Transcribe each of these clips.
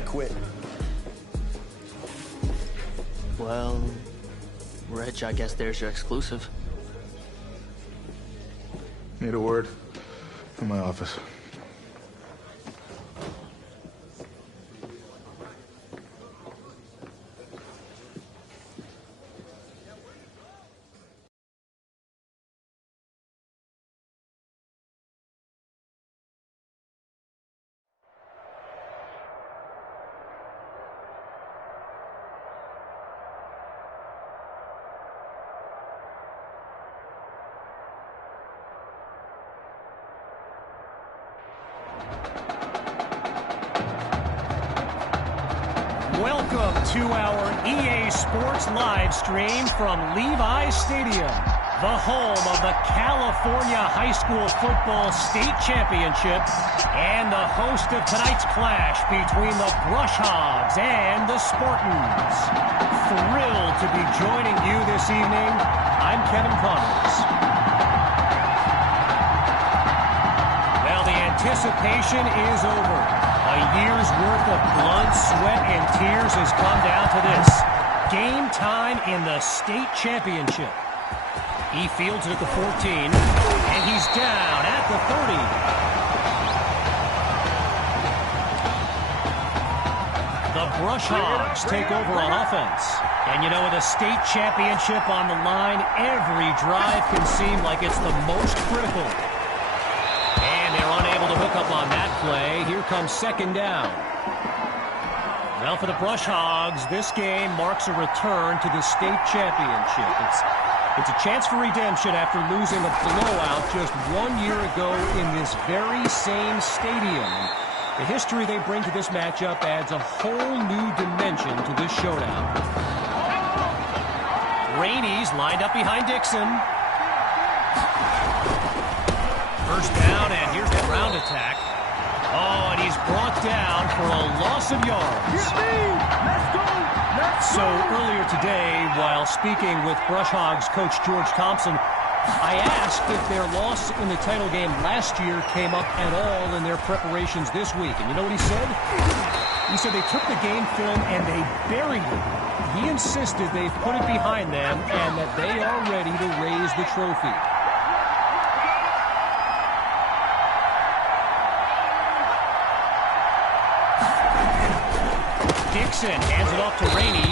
I quit. Well, Reg, I guess there's your exclusive. Need a word in my office. Welcome to our EA Sports live stream from Levi's Stadium, the home of the California High School Football State Championship and the host of tonight's clash between the Brush Hogs and the Spartans. Thrilled to be joining you this evening. I'm Kevin Connors. Well, the anticipation is over. A year's worth of blood, sweat, and tears has come down to this. Game time in the state championship. He fields it at the 14, and he's down at the 30. The Brush Hogs take over on offense. And you know, with a state championship on the line, every drive can seem like it's the most critical. And they're unable to hook up on that play. Here comes second down. Well, for the Brush Hogs, this game marks a return to the state championship. It's a chance for redemption after losing a blowout just 1 year ago in this very same stadium. The history they bring to this matchup adds a whole new dimension to this showdown. Rainey's lined up behind Dixon. First down, and here's the ground attack. Oh, and he's brought down for a loss of yards. So earlier today, while speaking with Brush Hogs coach George Thompson, I asked if their loss in the title game last year came up at all in their preparations this week. And you know what he said? He said they took the game film and they buried it. He insisted they've put it behind them and that they are ready to raise the trophy. Dixon hands it off to Rainey.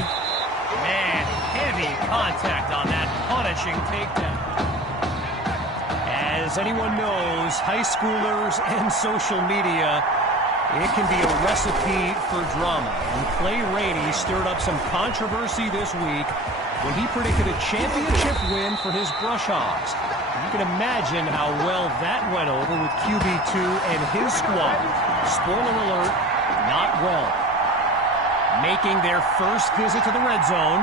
Man, heavy contact on that punishing takedown. As anyone knows, high schoolers and social media, it can be a recipe for drama. And Clay Rainey stirred up some controversy this week when he predicted a championship win for his Brush Hogs. You can imagine how well that went over with QB2 and his squad. Spoiler alert, not well. Making their first visit to the red zone.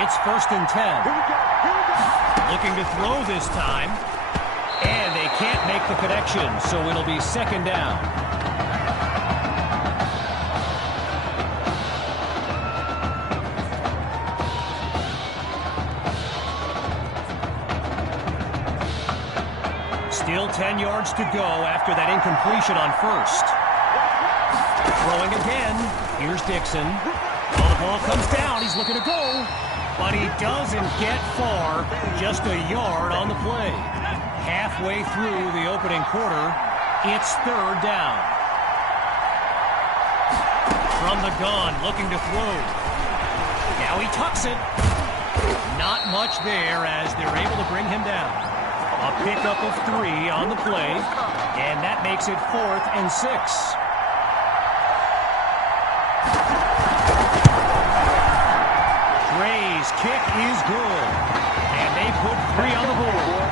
It's 1st and 10. Looking to throw this time. And they can't make the connection, so it'll be second down. Still 10 yards to go after that incompletion on first. Throwing again. Here's Dixon. Oh, the ball comes down. He's looking to go. But he doesn't get far. Just a yard on the play. Halfway through the opening quarter, it's third down. From the gun, looking to throw. Now he tucks it. Not much there as they're able to bring him down. A pickup of 3 on the play. And that makes it 4th and 6. Gray's kick is good. And they put 3 on the board.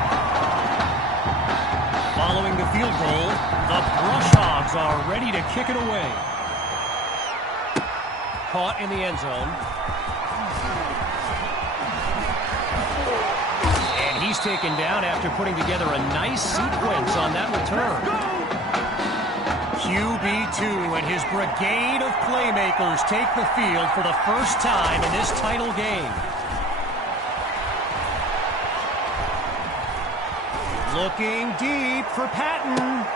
Following the field goal, the Brush Hogs are ready to kick it away. Caught in the end zone. And he's taken down after putting together a nice sequence on that return. QB2 and his brigade of playmakers take the field for the first time in this title game. Looking deep for Patton.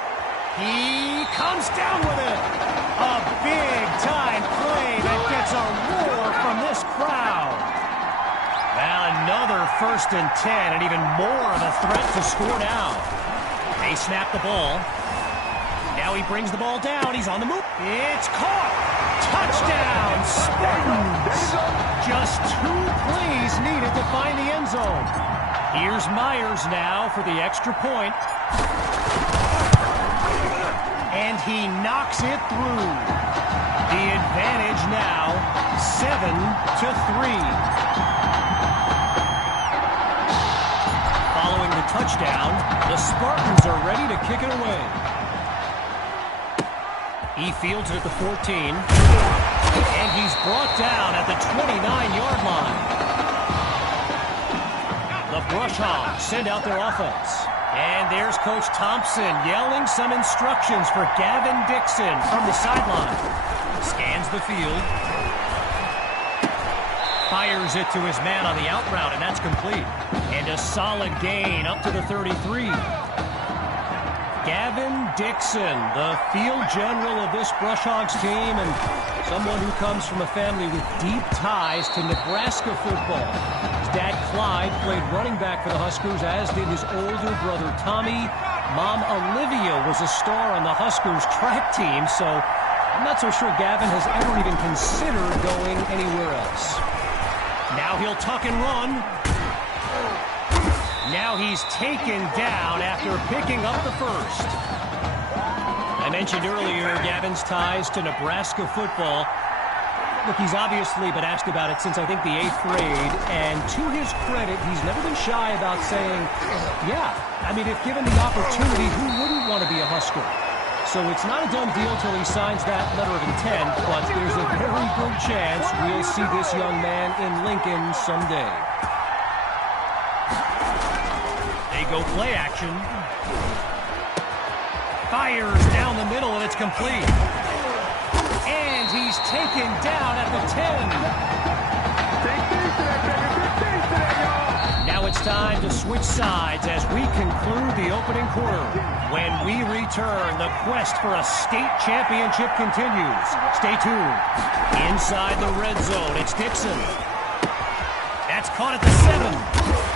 He comes down with it. A big-time 1st and 10, and even more of a threat to score now. They snap the ball. Now he brings the ball down. He's on the move. It's caught. Touchdown, Spartans. Just 2 plays needed to find the end zone. Here's Myers now for the extra point. And he knocks it through. The advantage now 7-3. Following the touchdown, the Spartans are ready to kick it away. He fields it at the 14. And he's brought down at the 29-yard line. The Brush Hogs send out their offense. And there's Coach Thompson yelling some instructions for Gavin Dixon from the sideline. Scans the field. Fires it to his man on the out route, and that's complete. And a solid gain up to the 33. Gavin Dixon, the field general of this Brush Hogs team, and someone who comes from a family with deep ties to Nebraska football. His dad, Clyde, played running back for the Huskers, as did his older brother, Tommy. Mom, Olivia, was a star on the Huskers track team, so I'm not so sure Gavin has ever even considered going anywhere else. Now he'll tuck and run. Now he's taken down after picking up the first. I mentioned earlier Gavin's ties to Nebraska football. Look, he's obviously been asked about it since, I think, the 8th grade. And to his credit, he's never been shy about saying, yeah, I mean, if given the opportunity, who wouldn't want to be a Husker? So it's not a done deal till he signs that letter of intent, but there's a very good chance we'll see this young man in Lincoln someday. They go play action. Fires down the middle, and it's complete. And he's taken down at the 10. Now it's time to switch sides as we conclude the opening quarter. When we return, the quest for a state championship continues. Stay tuned. Inside the red zone, it's Dixon. That's caught at the 7.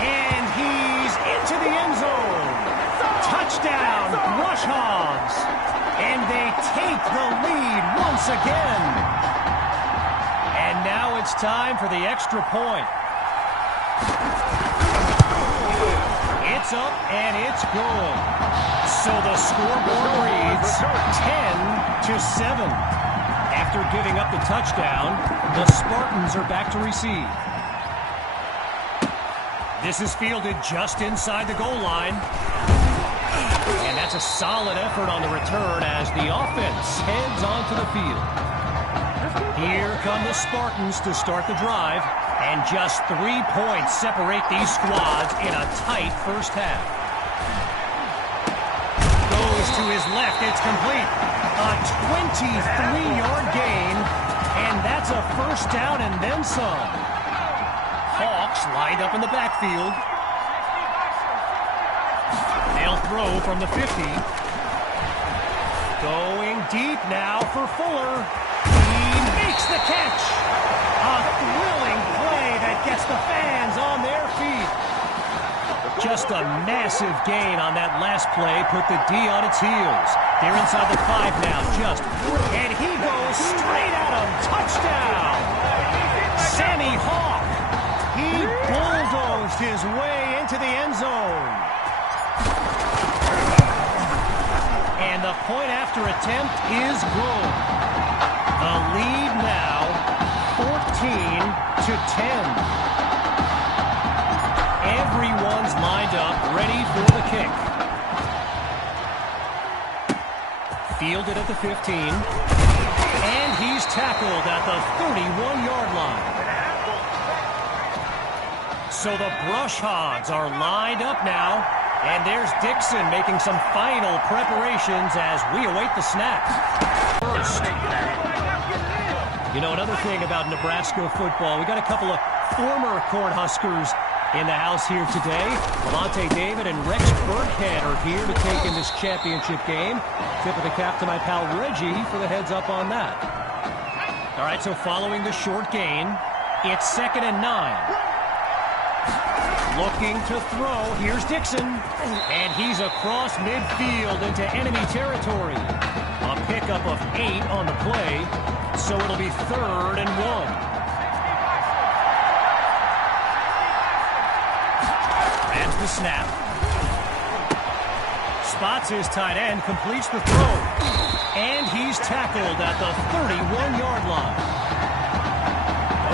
And he's into the end zone. Touchdown, Brush Hogs. And they take the lead once again. And now it's time for the extra point. It's up and it's good. So the scoreboard reads 10-7. After giving up the touchdown, the Spartans are back to receive. This is fielded just inside the goal line. And that's a solid effort on the return as the offense heads onto the field. Here come the Spartans to start the drive. And just 3 points separate these squads in a tight first half. Goes to his left. It's complete. A 23-yard gain. And that's a first down and then some. Hawks lined up in the backfield. They'll throw from the 50. Going deep now for Fuller. He makes the catch. A thrilling play that gets the fans on their feet. Just a massive gain on that last play put the D on its heels. They're inside the 5 now, and he goes straight at him. Touchdown! Sammy Hawk. He bulldozed his way into the end zone. And the point after attempt is good. The lead now 14-10. Everyone's lined up, ready for the kick. Fielded at the 15. And he's tackled at the 31-yard line. So the Brush Hogs are lined up now. And there's Dixon making some final preparations as we await the snap. First. You know, another thing about Nebraska football, we got a couple of former Cornhuskers in the house here today. Lavonte David and Rex Burkhead are here to take in this championship game. Tip of the cap to my pal Reggie for the heads up on that. All right, so following the short gain, it's 2nd and 9. Looking to throw. Here's Dixon. And he's across midfield into enemy territory. A pickup of 8 on the play, so it'll be 3rd and 1. That's the snap. Spots his tight end, completes the throw. And he's tackled at the 31-yard line.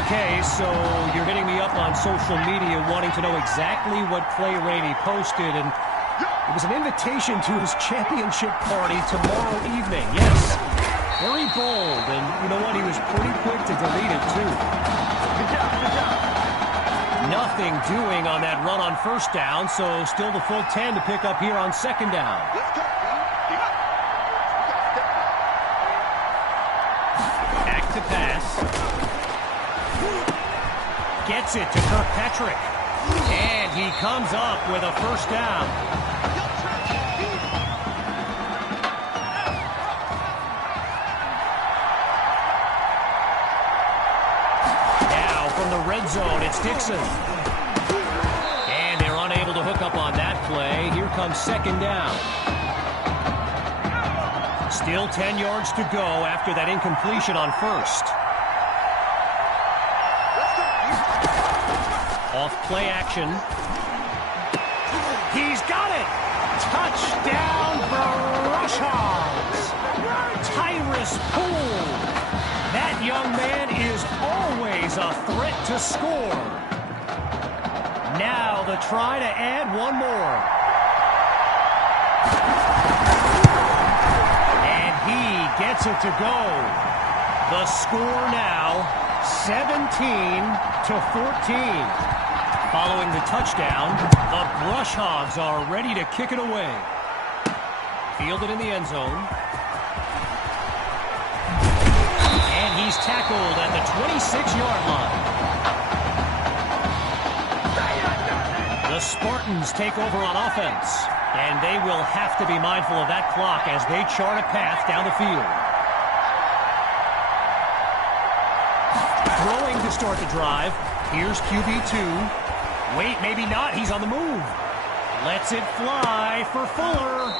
Okay, so you're hitting me up on social media wanting to know exactly what Clay Rainey posted, and it was an invitation to his championship party tomorrow evening. Yes, very bold, and you know what? He was pretty quick to delete it, too. Nothing doing on that run on 1st down, so still the full 10 to pick up here on 2nd down. Back to pass. Gets it to Kirkpatrick. And he comes up with a 1st down. Now from the red zone, it's Dixon. And they're unable to hook up on that play. Here comes 2nd down. Still 10 yards to go after that incompletion on 1st. Off play action. He's got it! Touchdown, Brushhogs! Tyrus Poole. That young man is always a threat to score. Now the try to add one more. And he gets it to go. The score now, 17-14. Following the touchdown, the Brushhogs are ready to kick it away. Fielded in the end zone. And he's tackled at the 26-yard line. The Spartans take over on offense, and they will have to be mindful of that clock as they chart a path down the field. Throwing to start the drive. Here's QB2. Wait, maybe not. He's on the move. Lets it fly for Fuller.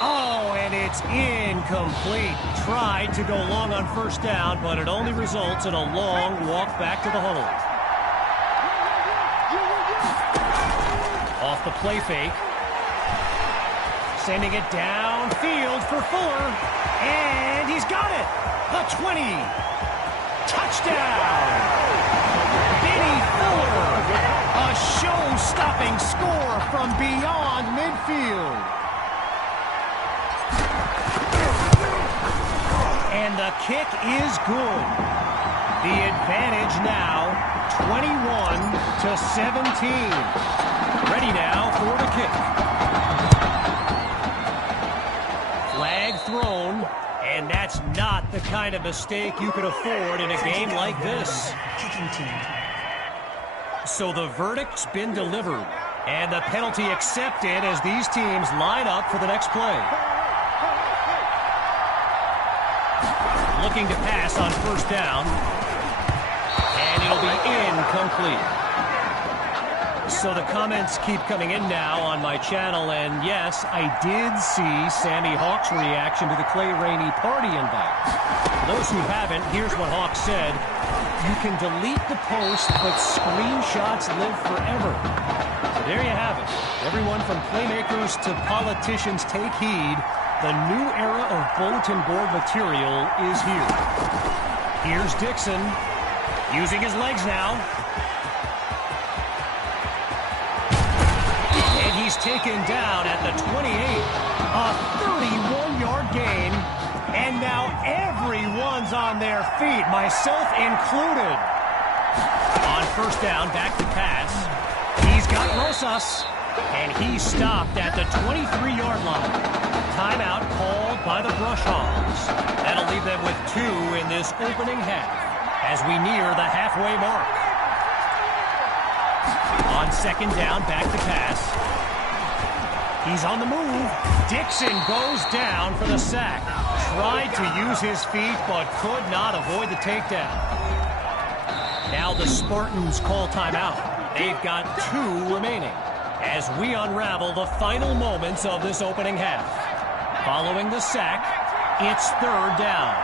Oh, and it's incomplete. Tried to go long on 1st down, but it only results in a long walk back to the huddle. Off the play fake. Sending it downfield for Fuller. And he's got it. The 20. Touchdown. Benny Fuller. A show-stopping score from beyond midfield. And the kick is good. The advantage now, 21-17. Ready now for the kick. Flag thrown, and that's not the kind of mistake you could afford in a game like this. Kicking team. So the verdict's been delivered, and the penalty accepted as these teams line up for the next play. Looking to pass on 1st down, and it'll be incomplete. So the comments keep coming in now on my channel, and yes, I did see Sammy Hawk's reaction to the Clay Rainey party invite. For those who haven't, here's what Hawk said. You can delete the post, but screenshots live forever. So there you have it. Everyone from playmakers to politicians, take heed. The new era of bulletin board material is here. Here's Dixon, using his legs now. And he's taken down at the 28. A 31-yard gain. And now everyone's on their feet, myself included. On 1st down, back to pass. He's got Rosas, and he's stopped at the 23-yard line. Timeout called by the Brushhogs. That'll leave them with 2 in this opening half as we near the halfway mark. On 2nd down, back to pass. He's on the move. Dixon goes down for the sack. Tried to use his feet, but could not avoid the takedown. Now the Spartans call timeout. They've got 2 remaining as we unravel the final moments of this opening half. Following the sack, it's 3rd down.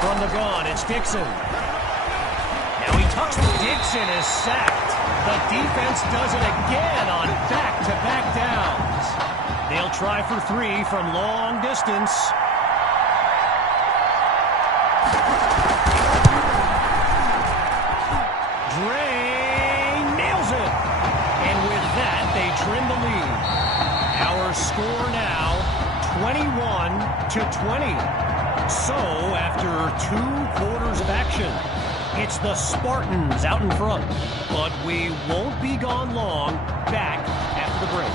From the gun, it's Dixon. Now he tucks the Dixon is sacked. The defense does it again on back-to-back downs. They'll try for 3 from long distance. Trim the lead. Our score now 21-20. So after 2 quarters of action, it's the Spartans out in front. But we won't be gone long. Back after the break.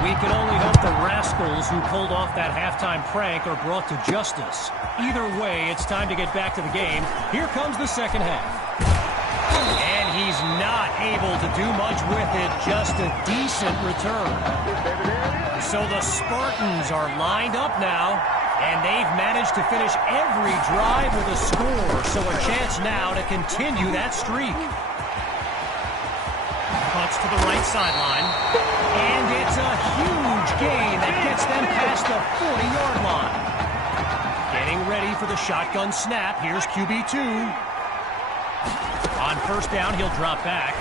We can only hope the rascals who pulled off that halftime prank are brought to justice. Either way, it's time to get back to the game. Here comes the second half. And he's not able to do much with it, just a decent return. So the Spartans are lined up now, and they've managed to finish every drive with a score, so a chance now to continue that streak. Cuts to the right sideline, and it's a huge gain that gets them past the 40-yard line. Getting ready for the shotgun snap, here's QB2. On 1st down, he'll drop back.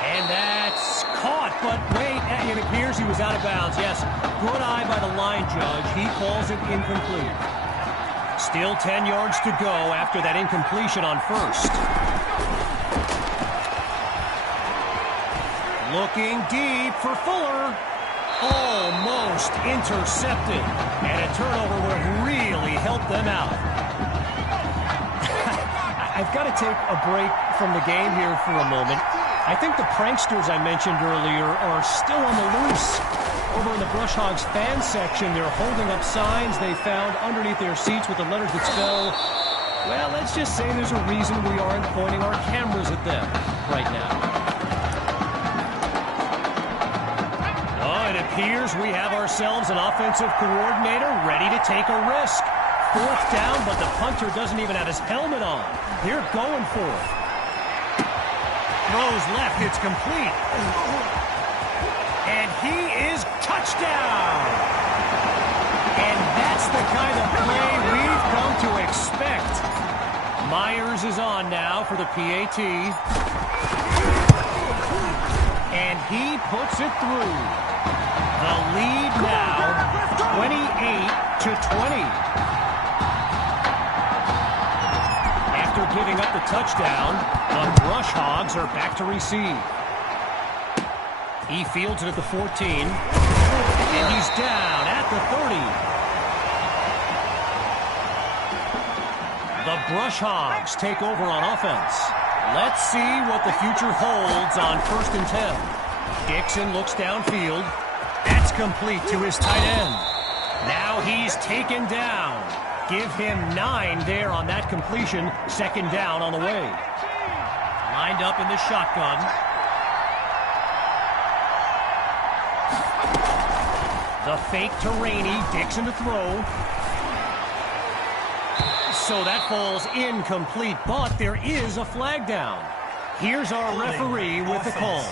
And that's caught, but wait, it appears he was out of bounds. Yes, good eye by the line judge. He calls it incomplete. Still 10 yards to go after that incompletion on 1st. Looking deep for Fuller. Almost intercepted. And a turnover would really help them out. I've got to take a break from the game here for a moment. I think the pranksters I mentioned earlier are still on the loose. Over in the Brush Hogs fan section, they're holding up signs they found underneath their seats with the letters that spell, well, let's just say there's a reason we aren't pointing our cameras at them right now. It appears we have ourselves an offensive coordinator ready to take a risk. 4th down, but the punter doesn't even have his helmet on. They're going for it. Throws left, it's complete. And he is touchdown. And that's the kind of play we've come to expect. Myers is on now for the PAT. And he puts it through. The lead now, 28-20. After giving up the touchdown, the Brush Hogs are back to receive. He fields it at the 14, and he's down at the 30. The Brush Hogs take over on offense. Let's see what the future holds on 1st and 10. Dixon looks downfield. That's complete to his tight end. Now he's taken down. Give him 9 there on that completion. 2nd down on the way. Lined up in the shotgun. The fake to Rainey. Dixon to throw. So that falls incomplete, but there is a flag down. Here's our referee with the call.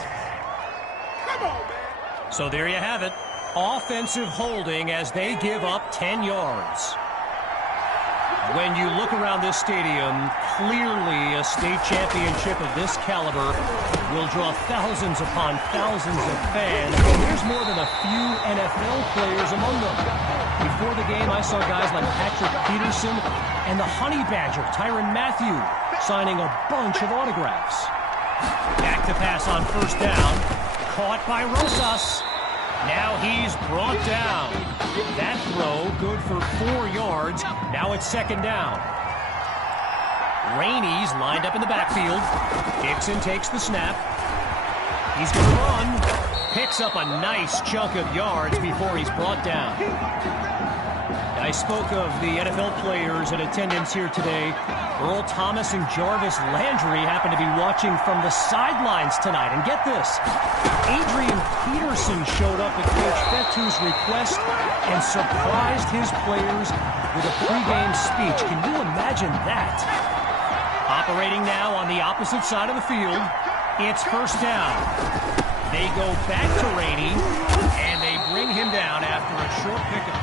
So there you have it. Offensive holding as they give up 10 yards. When you look around this stadium, clearly a state championship of this caliber will draw thousands upon thousands of fans. And there's more than a few NFL players among them. Before the game, I saw guys like Patrick Peterson and the Honey Badger, Tyrann Mathieu, signing a bunch of autographs. Back to pass on 1st down. Caught by Rosas. Now he's brought down. That throw good for 4 yards. Now it's 2nd down. Rainey's lined up in the backfield. Dixon takes the snap. He's going to run. Picks up a nice chunk of yards before he's brought down. I spoke of the NFL players in attendance here today. Earl Thomas and Jarvis Landry happen to be watching from the sidelines tonight. And get this, Adrian Peterson showed up at Coach Fettu's request and surprised his players with a pregame speech. Can you imagine that? Operating now on the opposite side of the field, it's first down. They go back to Rainey, and they bring him down after a short pickup.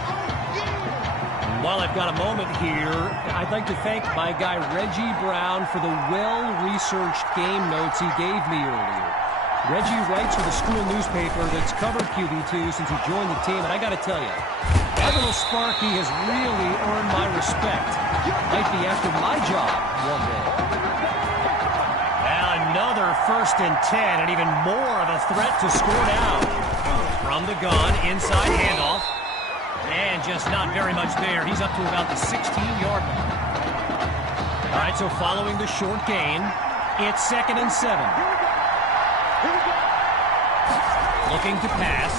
While I've got a moment here, I'd like to thank my guy Reggie Brown for the well-researched game notes he gave me earlier. Reggie writes for the school newspaper that's covered QB2 since he joined the team, and I got to tell you, that little Sparky has really earned my respect. Might be after my job one day. Now another 1st and 10, and even more of a threat to score now. From the gun, inside handoff. And just not very much there. He's up to about the 16-yard line. All right, so following the short gain, it's 2nd and 7. Looking to pass.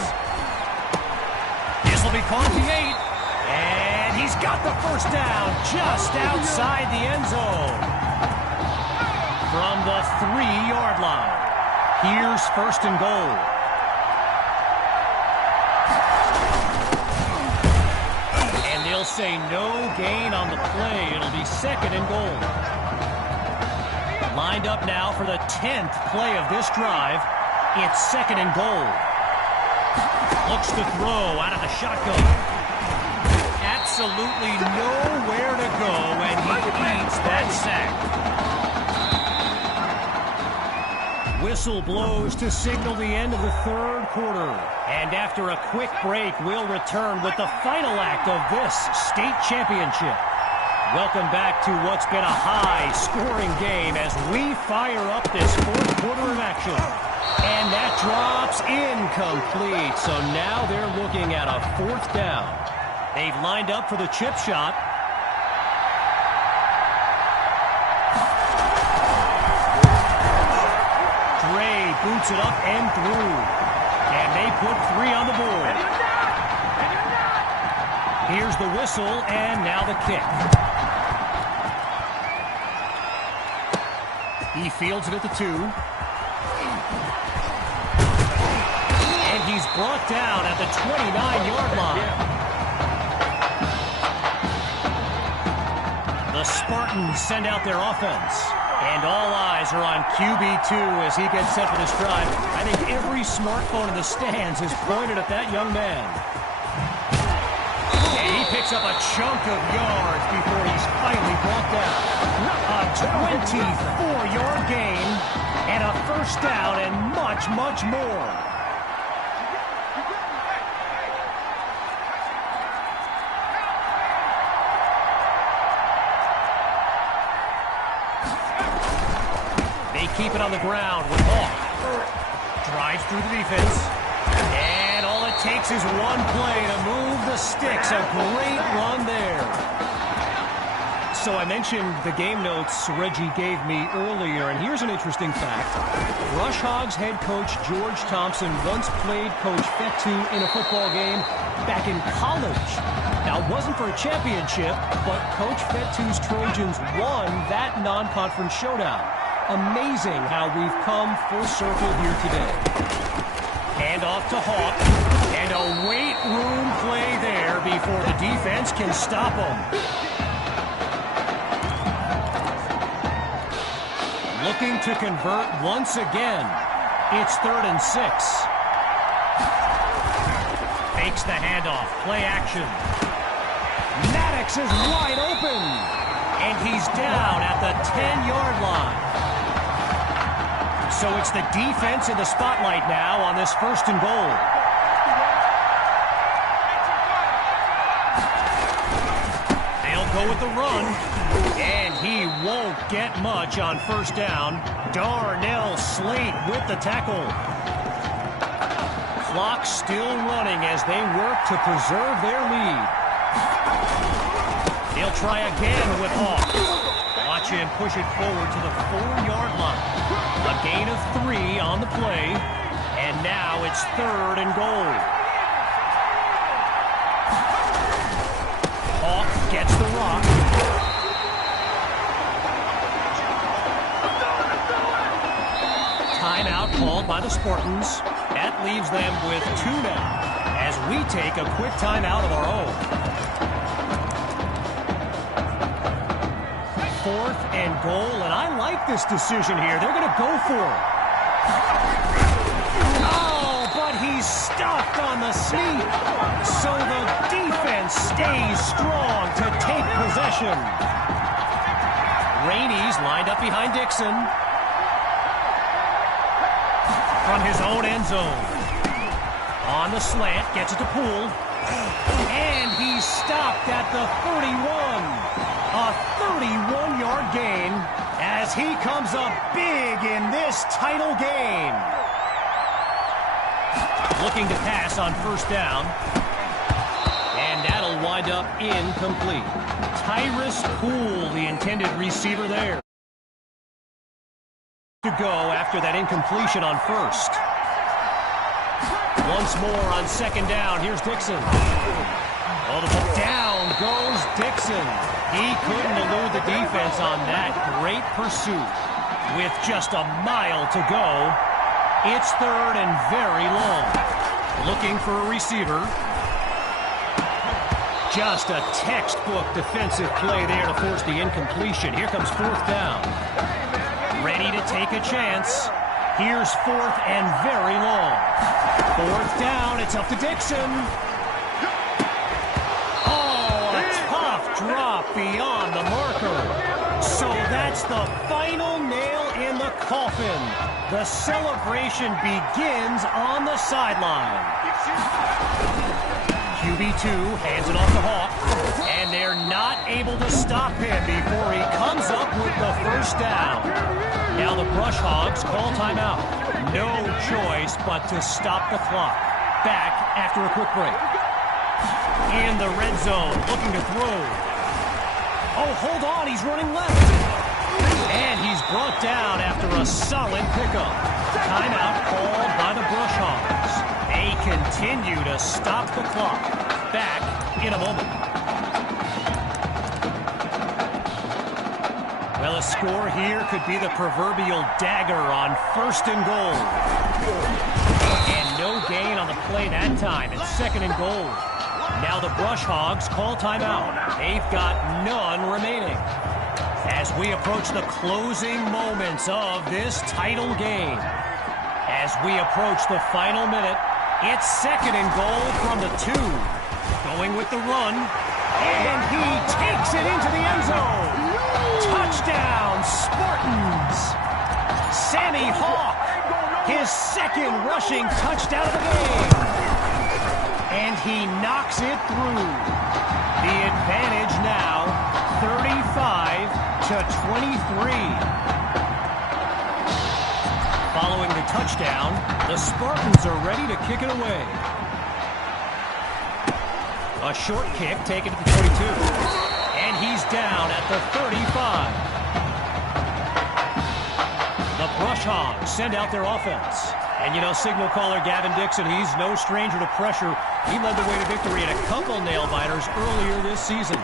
This will be caught at the 8. And he's got the first down just outside the end zone. From the 3-yard line. Here's 1st and goal. They'll say no gain on the play. It'll be 2nd and goal. Lined up now for the 10th play of this drive. It's 2nd and goal. Looks to throw out of the shotgun. Absolutely nowhere to go, and he eats that sack. Whistle blows to signal the end of the 3rd quarter. And after a quick break, we'll return with the final act of this state championship. Welcome back to what's been a high-scoring game as we fire up this 4th quarter of action. And that drops incomplete. So now they're looking at a 4th down. They've lined up for the chip shot. Boots it up and through. And they put 3 on the board. Here's the whistle, and now the kick. He fields it at the 2. And he's brought down at the 29-yard line. The Spartans send out their offense. And all eyes are on QB2 as he gets set for this drive. I think every smartphone in the stands is pointed at that young man. And he picks up a chunk of yards before he's finally brought down. A 24-yard gain and a 1st down and much, much more. Keep it on the ground with Hawk. Drives through the defense. And all it takes is one play to move the sticks. A great run there. So I mentioned the game notes Reggie gave me earlier, and here's an interesting fact. Rush Hogs head coach George Thompson once played Coach Fettu in a football game back in college. Now, it wasn't for a championship, but Coach Fettu's Trojans won that non-conference showdown. Amazing how we've come full circle here today. Hand off to Hawk. And a weight room play there before the defense can stop him. Looking to convert once again. It's 3rd and 6. Fakes the handoff. Play action. Maddox is wide open. And he's down at the 10-yard line. So it's the defense in the spotlight now on this 1st and goal. They'll go with the run. And he won't get much on 1st down. Darnell Slate with the tackle. Clock still running as they work to preserve their lead. They'll try again with Hawk. Watch him push it forward to the 4-yard line. A gain of 3 on the play. And now it's 3rd and goal. Hawk gets the rock. by the Spartans. That leaves them with 2 now as we take a quick timeout of our own. 4th and goal, and I like this decision here. They're going to go for it. Oh, but he's stuffed on the sneak. So the defense stays strong to take possession. Rainey's lined up behind Dixon. From his own end zone. On the slant, gets it to Poole. And he's stopped at the 31. A 31-yard gain as he comes up big in this title game. Looking to pass on 1st down. And that'll wind up incomplete. Tyrus Poole, the intended receiver there. To go after that incompletion on 1st. Once more on 2nd down. Here's Dixon. Oh, down goes Dixon. He couldn't elude the defense on that great pursuit. With just a mile to go, it's 3rd and very long. Looking for a receiver. Just a textbook defensive play there to force the incompletion. Here comes 4th down. Ready to take a chance. Here's 4th and very long. 4th down, it's up to Dixon. Oh, a tough drop beyond the marker. So that's the final nail in the coffin. The celebration begins on the sideline. QB2 hands it off to Hawk, and they're not able to stop him before he comes up with the 1st down. Now the Brush Hogs call timeout. No choice but to stop the clock. Back after a quick break. In the red zone, looking to throw. Oh, hold on, he's running left. And he's brought down after a solid pickup. Timeout called by the Brush Hogs. They continue to stop the clock. Back in a moment. Well, a score here could be the proverbial dagger on 1st and goal. And no gain on the play that time. It's 2nd and goal. Now the Brush Hogs call timeout. They've got none remaining. As we approach the closing moments of this title game. As we approach the final minute, it's 2nd and goal from the 2. Going with the run. And he takes it into the end zone. Touchdown, Spartans! Sammy Hawk, his 2nd rushing touchdown of the game. And he knocks it through. The advantage now, 35-23. Following the touchdown, the Spartans are ready to kick it away. A short kick taken at the 22. And he's down at the 35. The Brush Hogs send out their offense. And you know, signal caller Gavin Dixon, he's no stranger to pressure. He led the way to victory in a couple nail-biters earlier this season.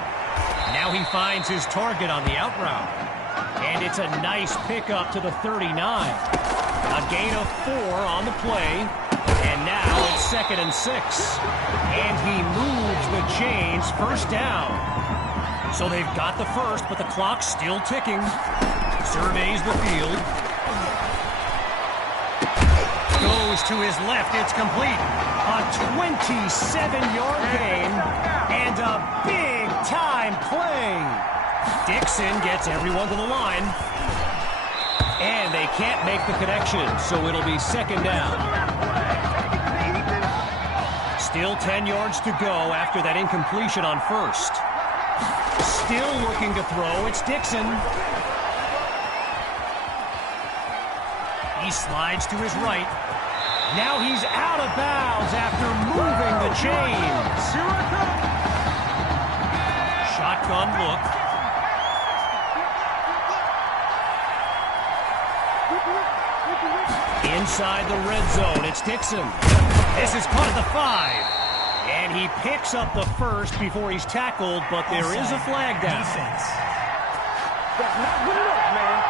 Now he finds his target on the out route. And it's a nice pickup to the 39. A gain of 4 on the play. And now it's 2nd and 6. And he moves the chains 1st down. So they've got the 1st, but the clock's still ticking. Surveys the field. Goes to his left, it's complete. A 27-yard gain and a big-time play. Dixon gets everyone to the line. And they can't make the connection, so it'll be 2nd down. Still 10 yards to go after that incompletion on 1st. Still looking to throw, it's Dixon. He slides to his right. Now he's out of bounds after moving the chains. Shotgun look. Inside the red zone, it's Dixon. This is caught at the 5. And he picks up the 1st before he's tackled, but there is a flag down. Defense. That's not good enough, man.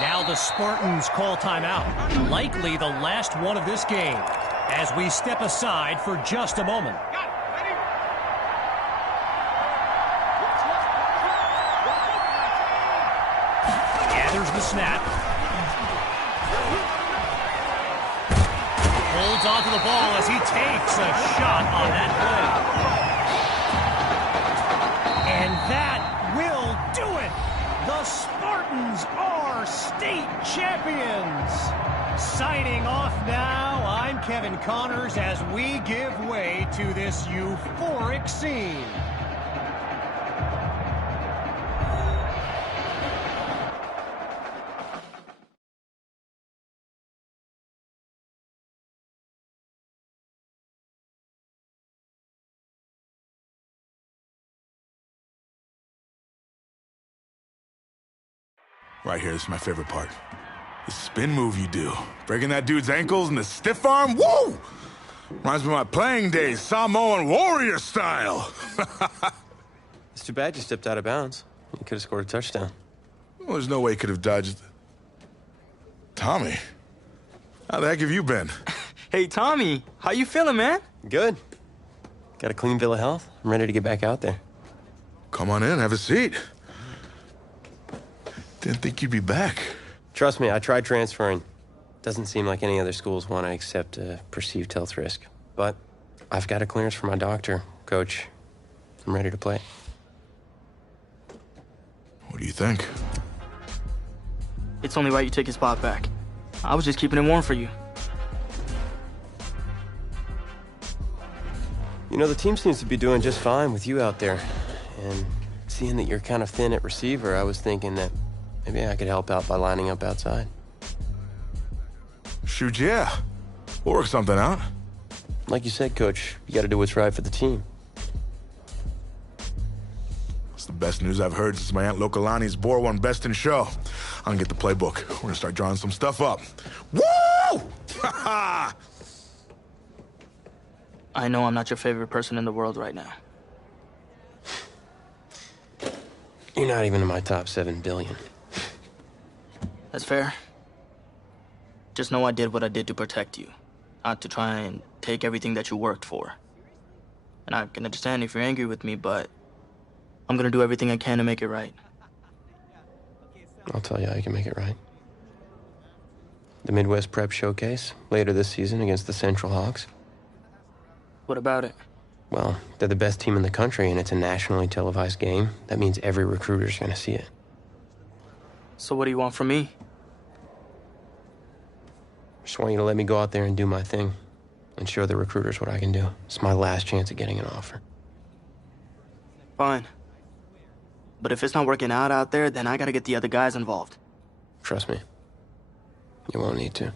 Now Now the Spartans call timeout. Likely the last one of this game, as we step aside for just a moment. Gathers the snap. Holds onto the ball as he takes a shot on that play. And that will do it. The Spartans are state champions. Signing off now, I'm Kevin Connors as we give way to this euphoric scene. Right here, this is my favorite part. The spin move you do. Breaking that dude's ankles and the stiff arm, woo! Reminds me of my playing days, Samoan warrior style. It's too bad you stepped out of bounds. You could have scored a touchdown. Well, there's no way he could have dodged. Tommy, how the heck have you been? Hey, Tommy, how you feeling, man? Good. Got a clean bill of health. I'm ready to get back out there. Come on in, have a seat. Didn't think you'd be back. Trust me, I tried transferring. Doesn't seem like any other schools want to accept a perceived health risk. But I've got a clearance from my doctor, Coach. I'm ready to play. What do you think? It's only right you take his spot back. I was just keeping it warm for you. You know, the team seems to be doing just fine with you out there. And seeing that you're kind of thin at receiver, I was thinking that maybe I could help out by lining up outside. Shoot, yeah. We'll work something out. Like you said, Coach, you got to do what's right for the team. It's the best news I've heard since my Aunt Lokalani's Boar won Best in Show. I'm gonna get the playbook. We're gonna start drawing some stuff up. Woo! Ha I know I'm not your favorite person in the world right now. You're not even in my top 7 billion. That's fair. Just know I did what I did to protect you, not to try and take everything that you worked for. And I can understand if you're angry with me, but I'm gonna do everything I can to make it right. I'll tell you how you can make it right. The Midwest Prep Showcase, later this season against the Central Hawks. What about it? Well, they're the best team in the country, and it's a nationally televised game. That means every recruiter's gonna see it. So what do you want from me? Just want you to let me go out there and do my thing and show the recruiters what I can do. It's my last chance at getting an offer. Fine. But if it's not working out there, then I gotta get the other guys involved. Trust me, you won't need to.